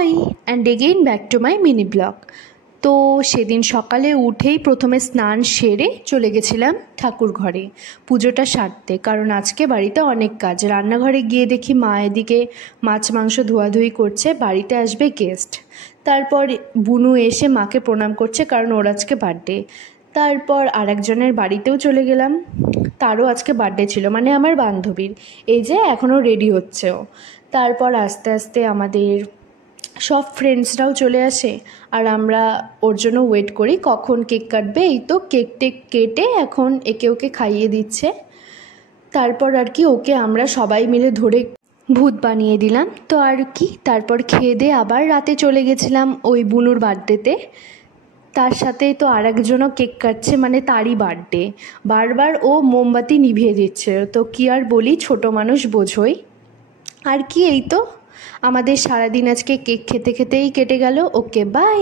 High and again back to my mini blog. তো সেদিন সকালে উঠেই প্রথমে স্নান সেরে চলে গেছিলাম ঠাকুর ঘরে পুজোটা সারতে, কারণ আজকে বাড়িতে অনেক কাজ। রান্নাঘরে গিয়ে দেখি মা এদিকে মাছ মাংস ধোয়াধুয়ি করছে, বাড়িতে আসবে গেস্ট। তারপর বুনু এসে মাকে প্রণাম করছে, কারণ ওর আজকে বার্থডে। তারপর আরেকজনের বাড়িতেও চলে গেলাম, তারও আজকে বার্থডে ছিল, মানে আমার বান্ধবীর। এই যে এখনও রেডি হচ্ছে ও। তারপর আস্তে আস্তে আমাদের সব ফ্রেন্ডসরাও চলে আসে, আর আমরা ওর জন্য ওয়েট করি কখন কেক কাটবে। এই তো কেক টেক কেটে এখন একে ওকে খাইয়ে দিচ্ছে। তারপর আর কি ওকে আমরা সবাই মিলে ধরে ভূত বানিয়ে দিলাম। তো আর কি, তারপর খেয়ে দিয়ে আবার রাতে চলে গেছিলাম ওই বুনুর বার্থডেতে। তার সাথে তো আর একজনও কেক কাটছে, মানে তারই বার্থডে। বারবার ও মোমবাতি নিভিয়ে দিচ্ছে, তো কি আর বলি, ছোট মানুষ বোঝোই। আর কি, এই তো আমাদের সারাদিন আজকে কেক খেতে খেতেই কেটে গেল। ওকে, বাই।